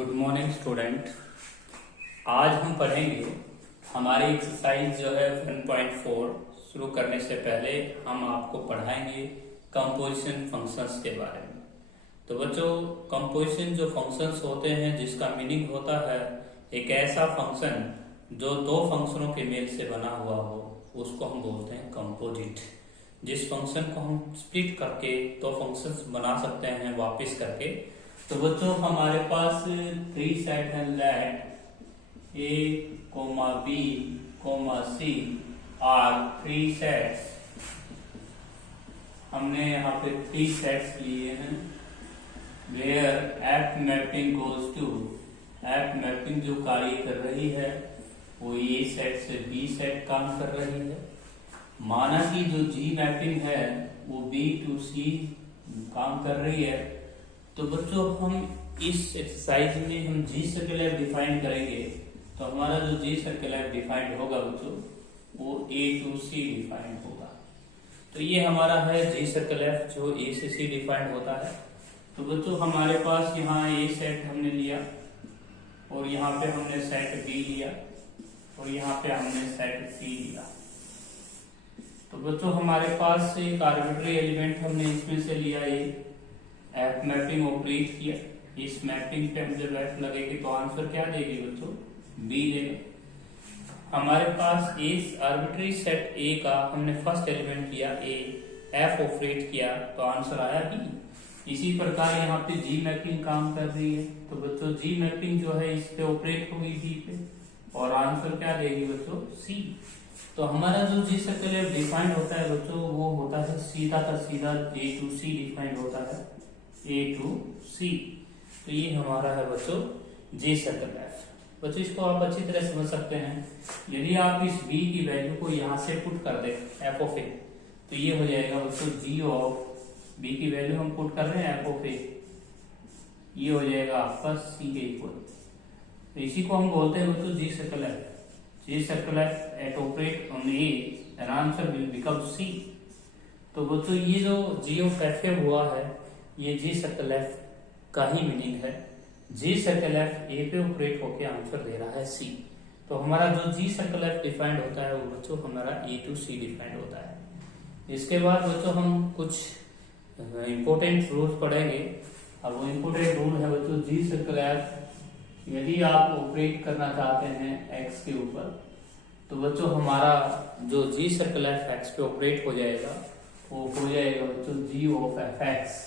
Good morning student. आज हम पढ़ेंगे हमारी एक्सरसाइज जो है 1.4 शुरू करने से पहले हम आपको पढ़ाएंगे कंपोजिशन फंक्शंस के बारे में। तो बच्चों, कंपोजिशन जो फंक्शंस होते हैं जिसका मीनिंग होता है एक ऐसा फंक्शन जो दो फंक्शनों के मेल से बना हुआ हो, उसको हम बोलते हैं कंपोजिट। जिस फंक्शन को हम स्प्लिट करके दो फंक्शंस बना सकते हैं वापस करके। तो बच्चों, हमारे पास 3 सेट है, let A comma B comma C are 3 sets. हमने यहाँ पे 3 सेट्स लिए हैं where F mapping goes to, F mapping जो कार्य कर रही है वो ए सेट से बी सेट काम कर रही है। माना कि जो जी मैपिंग है वो बी टू सी काम कर रही है। तो बच्चों, हम इस एक्सरसाइज में हम जी सर्कल एफ डिफाइन करेंगे। तो हमारा जो जी सर्कल एफ डिफाइंड होगा बच्चों वो ए टू सी डिफाइंड होगा। तो ये हमारा है जी सर्कल एफ जो ए से सी डिफाइंड होता है। तो बच्चों, हमारे पास यहाँ ए सेट हमने लिया और यहाँ पे हमने सेट बी लिया और यहाँ पे हमने सेट सी लिया। तो बच्चों, हमारे पास एक आर्बिट्री एलिमेंट हमने इसमें से लिया, ए एफ मैपिंग ऑपरेट किया। इस मैपिंग पे हम जब एफ लगेगी तो आंसर क्या देगी बच्चों? बी देगा। हमारे पास इस आर्बिट्री सेट ए का हमने फर्स्ट एलिमेंट लिया ए, एफ ऑपरेट किया तो आंसर आया बी। इसी प्रकार यहाँ पे जी मैपिंग काम कर रही है। तो बच्चों, जी मैपिंग जो है इस पे ऑपरेट होगी बी पे और आंसर क्या देगी बच्चों? सी। तो हमारा जो जी सर्कल एफ डिफाइंड होता है बच्चों वो होता है सीधा का सीधा ए टू सी डिफाइंड होता है, ए टू सी। तो ये हमारा है बच्चों जी सर्कल एफ। बच्चों, इसको आप अच्छी तरह समझ सकते हैं। यदि आप इस बी की वैल्यू को यहाँ से पुट कर दें एफ ऑफ ए, तो ये हो जाएगा बच्चों जी ऑफ बी की वैल्यू हम पुट कर रहे हैं एफ ऑफ ए, ये हो जाएगा आपका सी के इक्वल। तो इसी को हम बोलते हैं बच्चों G circle F. G circle F at operate on A and answer will become C. तो बच्चों, ये जो जी ऑफ एफ हुआ है ये जी सर्कल एफ का ही मीनिंग है। जी सर्कल एफ ए पे ऑपरेट होके आंसर दे रहा है सी। तो हमारा जो जी सर्कल एफ डिफाइंड होता है वो बच्चों हमारा ए टू सी डिफाइंड होता है। इसके बाद बच्चों हम कुछ इंपॉर्टेंट रूल्स पढ़ेंगे। अब वो इंपॉर्टेंट रूल है बच्चों जी सर्कल एफ यदि आप ऑपरेट करना चाहते हैं एक्स के ऊपर, तो बच्चों हमारा जो जी सर्कल एफ एक्स पे ऑपरेट हो जाएगा वो हो जाएगा बच्चों जी ऑफ एफ एक्स।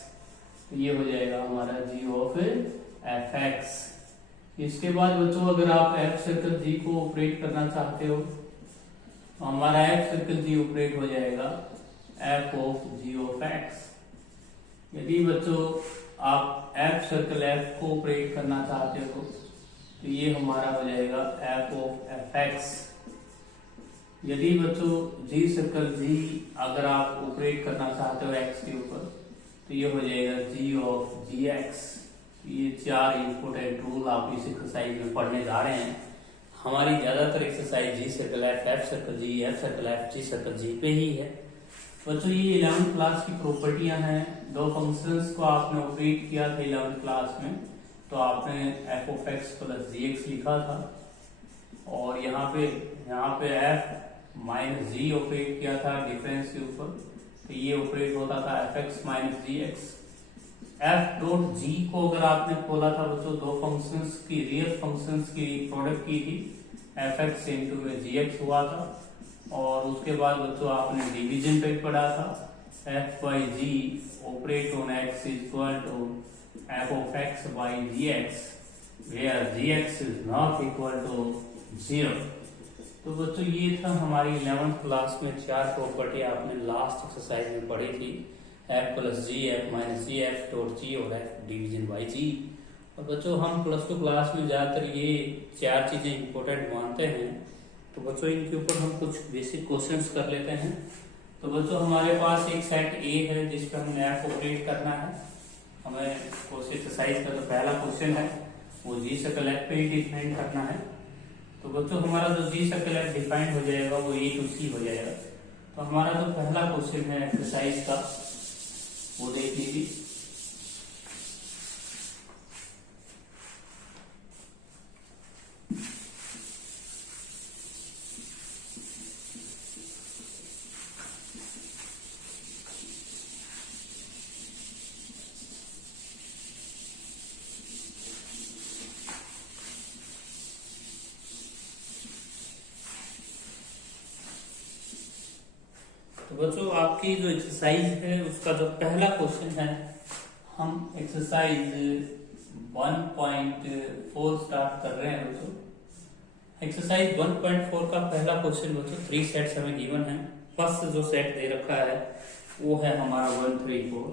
तो ये हो जाएगा हमारा जी ऑफ एफ एक्स। इसके बाद बच्चों अगर आप एफ सर्कल जी को ऑपरेट करना चाहते हो तो हमारा एफ सर्कल जी ऑपरेट हो जाएगा F of G of X. यदि बच्चों आप एफ सर्कल एफ को ऑपरेट करना चाहते हो तो ये हमारा हो जाएगा एफ ऑफ एफ एक्स। यदि बच्चों जी सर्कल जी अगर आप ऑपरेट करना चाहते हो एक्स के ऊपर तो ये हो जाएगा जी ऑफ जी एक्स। ये 4 इंपोर्टेंट रूल आप इस एक्सरसाइज में पढ़ने जा रहे हैं। हमारी ज्यादातर एक्सरसाइज जी सर्कल एफ, एफ सर्कल जी, F circle F, G circle जी पे ही है। बच्चों, ये 11th क्लास की प्रॉपर्टियां हैं। दो फंक्शंस को आपने ऑपरेट किया था 11th क्लास में, तो आपने F of X plus G X लिखा था और यहाँ पे एफ माइनस जी ऑपरेट किया था डिफरेंस के ऊपर, तो ये ऑपरेट होता था एफ एक्स माइनस जी एक्स। एफ डॉट जी को अगर आपने खोला था बच्चों दो फंक्शंस की, रियल फंक्शंस की प्रोडक्ट की थी, एफ एक्स इंटू में जी एक्स हुआ था। और उसके बाद बच्चों आपने डिवीजन पे पढ़ा था F by G operate on X is equal to F of X by G X where G X is not equal to 0। तो बच्चों, ये था हमारी 11th क्लास में 4 प्रॉपर्टी आपने लास्ट एक्सरसाइज में पढ़ी थी, एफ प्लस जी, एफ माइनस जी, एफ डॉट जी और एफ डिवीजन बाई जी। और बच्चों, हम +2 क्लास में ज्यादातर ये 4 चीजें इंपॉर्टेंट मानते हैं। तो बच्चों, इनके ऊपर हम कुछ बेसिक क्वेश्चंस कर लेते हैं। तो बच्चों, हमारे पास एक सेट ए है जिस पर हमें एफ ऑपरेट करना है। हमें कोर्स एक्सरसाइज का जो पहला क्वेश्चन है वो जी सर्कल एफ पे ही डिफाइन करना है। तो बच्चों, हमारा जो जी सर्कल एफ डिफाइंड हो जाएगा वो ए टू सी हो जाएगा। तो हमारा जो पहला क्वेश्चन है एक्सरसाइज का वो देख लीजिए। तो बच्चों आपकी जो एक्सरसाइज है उसका जो पहला क्वेश्चन है, हम एक्सरसाइज 1.4 स्टार्ट कर रहे हैं बच्चों। एक्सरसाइज 1.4 का पहला क्वेश्चन बच्चों 3 सेट्स हमें गिवन है। फर्स्ट जो सेट दे रखा है वो है हमारा 1 3 4।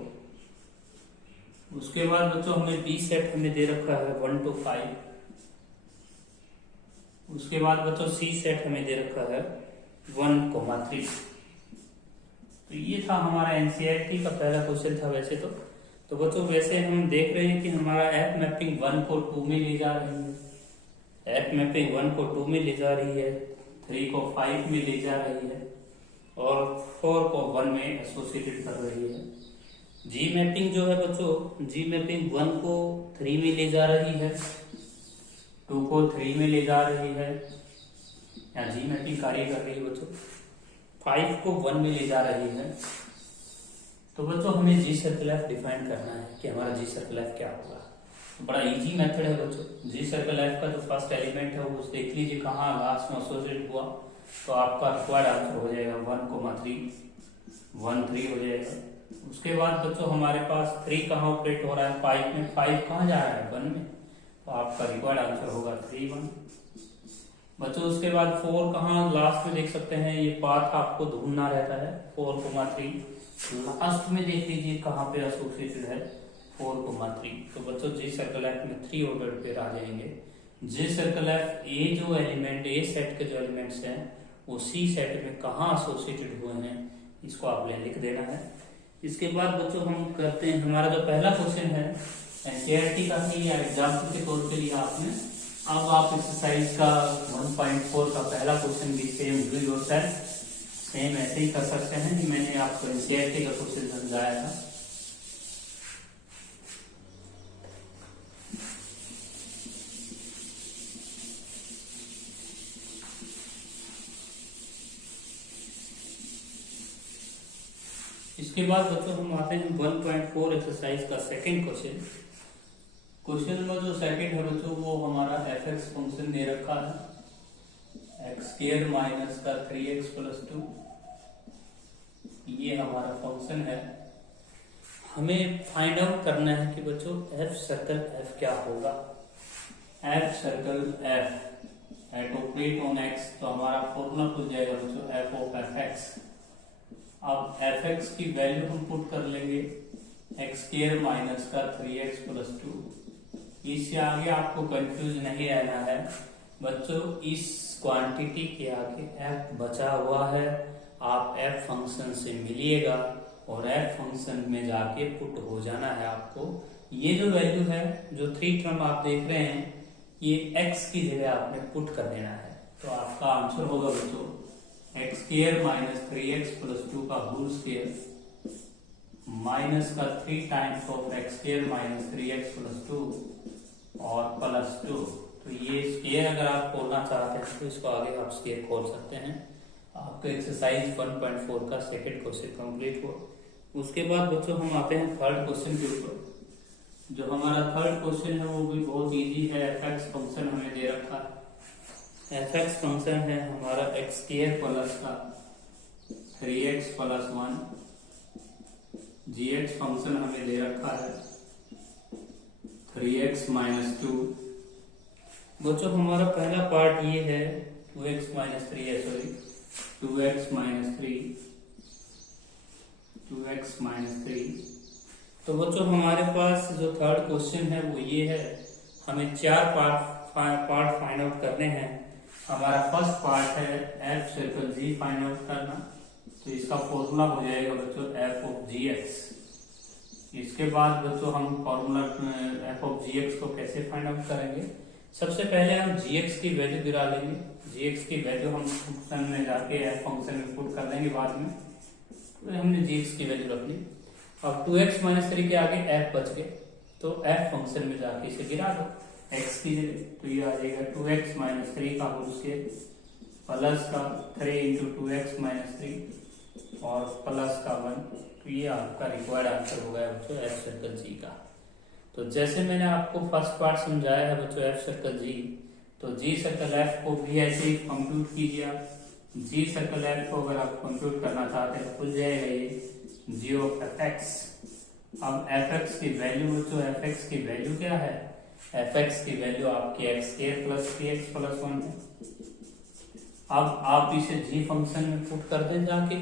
उसके बाद बच्चों हमें बी सेट हमें दे रखा है 1 to 5। उसके बाद बच्चों सी सेट हमें दे रखा है 1, 3। तो ये था हमारा एनसीईआरटी का पहला क्वेश्चन था वैसे तो बच्चों वैसे हम देख रहे हैं कि हमारा एफ मैपिंग 1 को 2 में ले जा रही है, एफ मैपिंग 1 को 2 में ले जा रही है, 3 को 5 में ले जा रही है और 4 को 1 में एसोसिएटेड कर रही है। जी मैपिंग जो है बच्चों, जी मैपिंग 1 को 3 में ले जा रही है, 2 को 3 में ले जा रही है, या जी मैपिंग कार्य कर रही है बच्चों, 5 को 1 में ले जा रही है। तो बच्चों हमें जी सर्कल एफ डिफाइन करना है कि हमारा जी सर्कल एफ क्या होगा। तो बड़ा इजी मेथड है बच्चों। जी सर्कल एफ का जो फर्स्ट एलिमेंट है वो देख लीजिए कहाँ लास्ट में एसोसिएट हुआ, तो आपका रिक्वायर्ड आंसर हो जाएगा 1, 3 हो जाएगा। उसके बाद बच्चों हमारे पास 3 कहाँ ऑपरेट हो रहा है 5 में, 5 कहाँ जा रहा है 1 में, तो आपका रिक्वायर्ड आंसर होगा 3, 1 बच्चों। उसके बाद 4 कहाँ लास्ट में देख सकते हैं, ये पाथ आपको ढूंढना रहता है 4, 3 लास्ट में देख लीजिए कहाँ पे एसोसिएटेड है 4, 3। तो बच्चों जी सर्कल एफ में 3 ऑर्डर पे आ जाएंगे। जी सर्कल एफ ए जो एलिमेंट ए सेट के जो एलिमेंट्स हैं वो सी सेट में कहाँ एसोसिएटेड हुए हैं, इसको आपने लिख देना है। इसके बाद बच्चों हम करते हैं हमारा जो पहला क्वेश्चन है एनसीईआरटी का ही या एग्जाम्पल के तौर पे लिया आपने। अब आप एक्सरसाइज का 1.4 का पहला क्वेश्चन भी सेम डू योरसेल्फ सेम ऐसे ही कर सकते हैं कि मैंने आपको एनसीईआरटी का क्वेश्चन समझाया था। इसके बाद बच्चों हम आते हैं 1.4 एक्सरसाइज का सेकंड क्वेश्चन। क्वेश्चन नंबर जो सेकंड है बच्चों वो हमारा एफ एक्स फंक्शन दे रखा है एक्स स्क्वायर माइनस का 3x प्लस 2, ये हमारा फंक्शन है। हमें फाइंड आउट करना है कि बच्चों एफ सर्कल एफ क्या होगा। F circle F at operate on x, तो हमारा फॉर्मूला खुल जाएगा बच्चों एफ ऑफ एफ एक्स। अब एफ एक्स की वैल्यू हम पुट कर लेंगे एक्स स्क्वायर माइनस का 3x प्लस 2। इससे आगे आपको कंफ्यूज नहीं रहना है बच्चों, इस क्वांटिटी के आगे एफ बचा हुआ है, आप एफ फंक्शन से मिलिएगा और एफ फंक्शन में जाके पुट हो जाना है आपको। ये जो वैल्यू है जो 3 टर्म आप देख रहे हैं ये एक्स की जगह आपने पुट कर देना है, तो आपका आंसर होगा बच्चों x square minus 3x plus 2 का होल स्क्वायर माइनस का 3 times of x square minus 3x plus 2 और प्लस 2। तो ये स्क्वायर अगर आप खोलना चाहते हैं तो इसको आगे आप स्क्वायर खोल सकते हैं। आपका एक्सरसाइज 1.4 का सेकंड क्वेश्चन कंप्लीट हुआ। उसके बाद बच्चों हम आते हैं थर्ड क्वेश्चन के ऊपर। जो हमारा थर्ड क्वेश्चन है वो भी बहुत इजी है। एफ एक्स फंक्शन हमें दे रखा है, एफ एक्स फंक्शन है हमारा एक्स स्क्वायर प्लस का 3x प्लस 1, जी एक्स फंक्शन हमें दे रखा है 3x माइनस 2। बच्चों हमारा पहला पार्ट ये है 2x माइनस 3 है, सॉरी 2x माइनस 3। तो बच्चों हमारे पास जो थर्ड क्वेश्चन है वो ये है, हमें 4 पार्ट फाइंड आउट करने हैं। हमारा फर्स्ट पार्ट है एफ सर्कल जी फाइंड आउट करना, तो इसका फॉर्मूला हो जाएगा बच्चों एफ ऑफ जी एक्स। इसके बाद बच्चों हम formula F of G X को कैसे फाइंड आउट करेंगे, सबसे पहले हम जी एक्स की वैल्यू गिरा लेंगे। जी एक्स की वैल्यू हम फंक्शन में जाके एफ फंक्शन में पुट कर देंगे बाद में, तो हमने जी एक्स की वैल्यू रख ली। अब 2x माइनस 3 के आगे एफ बच गए, तो एफ फंक्शन में जाके इसे गिरा दो एक्स की जगह, तो ये आ जाएगा 2x माइनस 3 का होल स्क्वायर प्लस का 3 इंटू 2x माइनस 3 और प्लस का 1। तो ये आपका रिक्वायर्ड आंसर होगा बच्चों एफ सर्कल जी का। तो जैसे मैंने आपको फर्स्ट पार्ट समझाया है बच्चों एफ सर्कल जी, तो जी सर्कल एफ को भी ऐसे ही कंप्यूट कीजिए आप। जी सर्कल एफ को अगर आप कंप्यूट करना चाहते हैं तो खुल जाएगा ये जी ऑफ एफ एक्स। अब एफ एक्स की वैल्यू, जो एफ एक्स की वैल्यू क्या है, एफ एक्स की वैल्यू आपकी x square plus 3x plus 1 है। अब आप इसे जी फंक्शन में पुट कर दें जाके।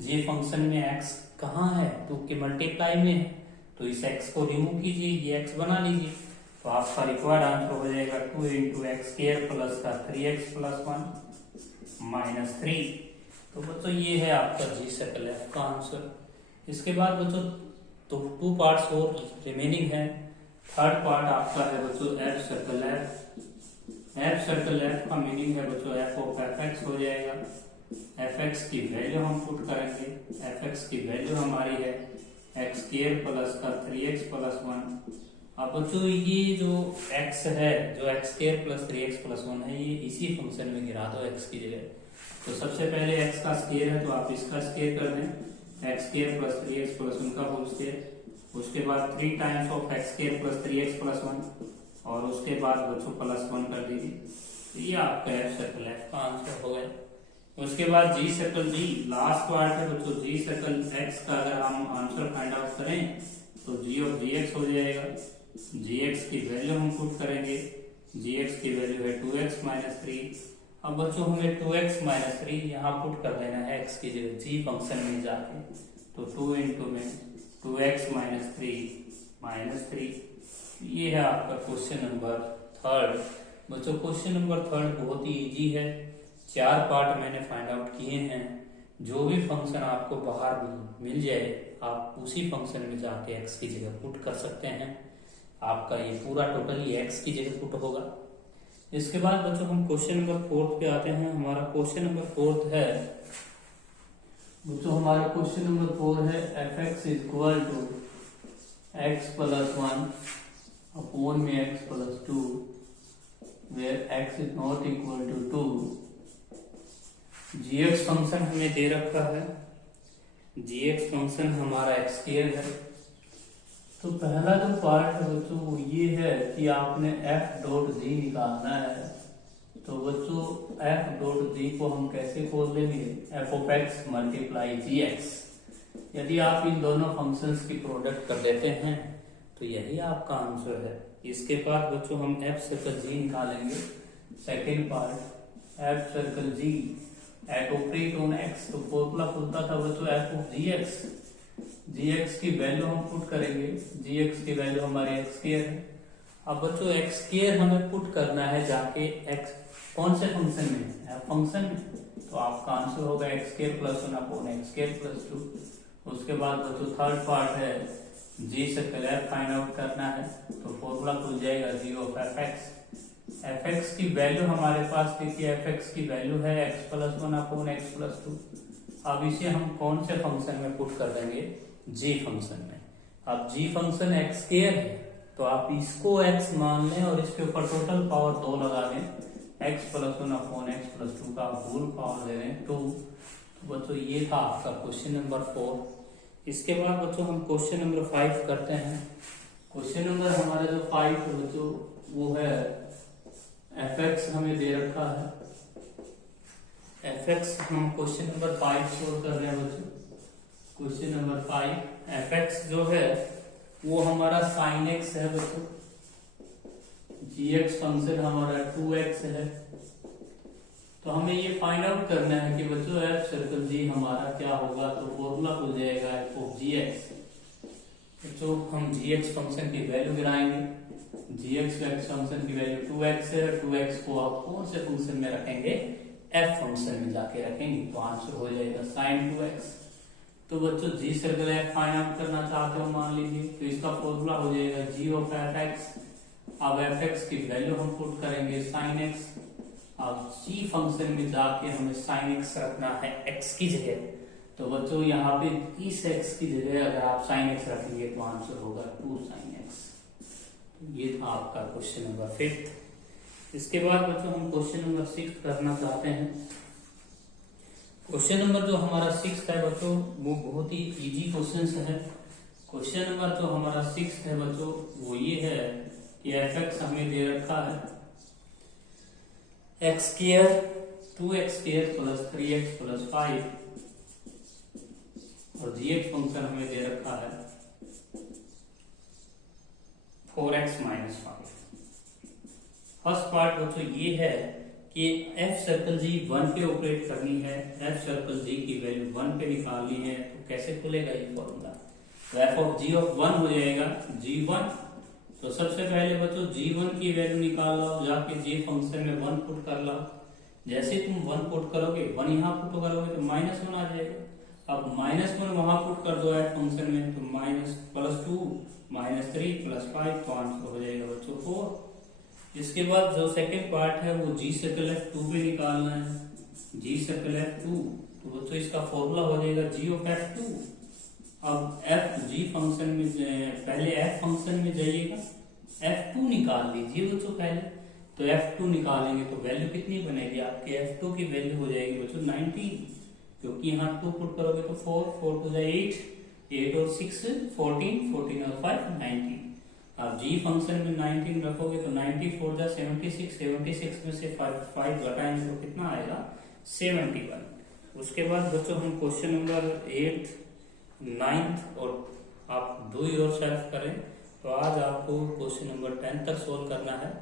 जी फंक्शन में x कहाँ है, 2 के मल्टीप्लाई में है, तो इस x को रिमूव कीजिए, ये x बना लीजिए, तो आपका रिक्वायर्ड आंसर हो जाएगा 2 इंटू एक्स स्क्वायर प्लस का 3x प्लस 1 माइनस 3। तो बच्चों ये है आपका जी सर्कल एफ का आंसर। इसके बाद बच्चों तो 2 पार्ट्स और रिमेनिंग है। थर्ड पार्ट आपका है बच्चों F circle F. F circle F का मीनिंग है बच्चों एफ ऑफ एफ एक्स हो जाएगा। एफ एक्स की वैल्यू हम पुट करेंगे, एफ एक्स की वैल्यू हमारी है एक्स स्क्वायर प्लस का 3x प्लस 1। अब बच्चों ये जो x है, जो x square plus 3x plus 1 है, ये इसी फंक्शन में गिरा दो x की जगह। तो सबसे पहले x का स्क्वायर है तो आप इसका स्क्वायर कर दें, x square plus 3x plus 1 का होल स्क्वायर। उसके बाद 3 times of x square plus 3x plus 1 और उसके बाद बच्चों प्लस 1 कर दीजिए। तो ये आपका एफ सर्कल एफ का आंसर हो गया। उसके बाद जी सर्कल जी, लास्ट पार्ट है बच्चों जी सर्कल एक्स का। अगर हम आंसर फाइंड आउट करें तो जी ऑफ जी एक्स हो जाएगा। जी एक्स की वैल्यू हम पुट करेंगे, जी एक्स की वैल्यू है 2x माइनस 3। अब बच्चों हमें 2x माइनस 3 यहाँ पुट कर देना है x की जगह जी फंक्शन में जाके। तो 2 इंटू में 2x माइनस 3 माइनस 3। ये है आपका क्वेश्चन नंबर थर्ड। बच्चों क्वेश्चन नंबर थर्ड बहुत ही इजी है। 4 पार्ट मैंने फाइंड आउट किए हैं। जो भी फंक्शन आपको बाहर मिल जाए आप उसी फंक्शन में जाके x की जगह पुट कर सकते हैं। आपका ये पूरा टोटली x की जगह पुट होगा। इसके बाद बच्चों हम क्वेश्चन नंबर 4 पे आते हैं। हमारा क्वेश्चन नंबर 4 है बच्चों, हमारा क्वेश्चन नंबर 4 है f x is equal to x plus 1 upon में x plus 2 where x is not equal to 2। G x function हमें दे रखा है, जी एक्स फंक्शन हमारा एक्स स्क्वायर है। तो पहला जो पार्ट है बच्चों वो ये है कि आपने एफ डॉट जी निकालना है। तो बच्चों एफ डॉट जी को हम कैसे खोल लेंगे, F of X multiply G X. यदि आप इन दोनों फंक्शंस की प्रोडक्ट कर देते हैं तो यही आपका आंसर है। इसके बाद बच्चों हम एफ सर्कल जी निकालेंगे। Second part F circle G at operate on x. तो फॉर्मूला खुलता था बच्चों F of G x. G x की वैल्यू हम पुट करेंगे, जी एक्स की वैल्यू हमारी एक्स स्क्वायर है। अब बच्चों एक्स स्क्वायर हमें पुट करना है जाके एक्स कौन से फंक्शन में, एफ फंक्शन में। तो आपका आंसर होगा x square plus 1 upon x square plus 2। उसके बाद बच्चों थर्ड पार्ट है g circle F find out करना है। तो फॉर्मूला खुल जाएगा g of F x. F x की वैल्यू हमारे पास देखिए, एफ एक्स की वैल्यू है x plus 1 upon x plus 2। अब इसे हम कौन से फंक्शन में पुट कर देंगे, जी फंक्शन में। अब जी फंक्शन एक्स स्क्वायर है तो आप इसको x मान लें और इसके ऊपर टोटल पावर 2 लगा दें। X plus 1 upon x plus 2 का होल पावर ले लें 2। तो बच्चों ये था आपका क्वेश्चन नंबर 4। इसके बाद बच्चों हम क्वेश्चन नंबर 5 करते हैं। क्वेश्चन नंबर हमारा जो 5 है बच्चों वो है एफ एक्स हमें दे रखा है। एफ एक्स हम क्वेश्चन नंबर 5 सोल्व कर रहे हैं बच्चों। क्वेश्चन नंबर 5 एफ एक्स जो है वो हमारा साइन एक्स है बच्चों। जी एक्स फंक्शन हमारा 2x है। तो हमें ये फाइंड आउट करना है कि बच्चों एफ सर्कल जी हमारा क्या होगा। तो फॉर्मूला हो जाएगा एफ ऑफ जी एक्स। बच्चों हम जी एक्स फंक्शन की वैल्यू गिराएंगे। जी एक्स फंक्शन की वैल्यू 2x है। 2x को आप कौन से फंक्शन में रखेंगे, एफ फंक्शन में जाके रखेंगे। तो आंसर हो जाएगा साइन 2x। तो बच्चों G circle F find out करना चाहते हो मान लीजिए, तो इसका फॉर्मूला हो जाएगा जी ऑफ एफ एक्स। अब एफ एक्स की वैल्यू हम पुट करेंगे साइन एक्स। अब जी फंक्शन में जाके हमें साइन एक्स रखना है एक्स की जगह। तो बच्चों यहाँ पे इस एक्स की जगह अगर आप साइन एक्स रखेंगे तो आंसर होगा 2 साइन एक्स। तो ये था आपका क्वेश्चन नंबर 5। इसके बाद बच्चों हम क्वेश्चन नंबर 6 करना चाहते हैं। क्वेश्चन नंबर जो हमारा 6 है बच्चों वो बहुत ही इजी क्वेश्चन है। क्वेश्चन नंबर जो हमारा 6 है बच्चों वो ये है कि एफ एक्स हमें दे रखा है x square. 2x² plus 3x plus 5 और gx फंक्शन हमें दे रखा है 4x माइनस 5। फर्स्ट पार्ट बच्चों ये है कि f सर्कल g 1 पे ऑपरेट करनी है, f सर्कल g की वैल्यू 1 पे निकालनी है, तो कैसे खुलेगा ये फॉर्मूला। तो f ऑफ g ऑफ 1 हो जाएगा g1। तो सबसे पहले बच्चों g1 की वैल्यू निकाल लो, जाके g फंक्शन में 1 पुट कर लो। जैसे तुम 1 पुट करोगे, 1 यहाँ पुट करोगे तो -1 आ जाएगा। अब -1 वहां पुट कर दो f फंक्शन में, तो +2 -3 प्लस 5, तो आंसर हो जाएगा बच्चों 4। इसके बाद जो सेकंड पार्ट है वो g सर्कल f2 पे निकालना है, g सर्कल f2। तो बच्चों इसका फॉर्मूला हो जाएगा g ऑफ f2। अब f g फंक्शन में पहले f फंक्शन में जाइएगा, f2 निकाल लीजिए बच्चों पहले। तो f2 निकालेंगे तो वैल्यू कितनी बनेगी आपके, f2 की वैल्यू हो जाएगी बच्चों 19, क्योंकि यहाँ 2 पुट करोगे तो 4 4 टू 8, 8 और 6 14, 14 और 5 19। अब g फंक्शन में 19 रखोगे तो 94 जा 76, 76 में से 5 घटाएंगे तो कितना आएगा 71। उसके बाद बच्चों हम क्वेश्चन नंबर 8, 9 और आप डू योरसेल्फ करें। तो आज आपको क्वेश्चन नंबर 10 तक सोल्व करना है।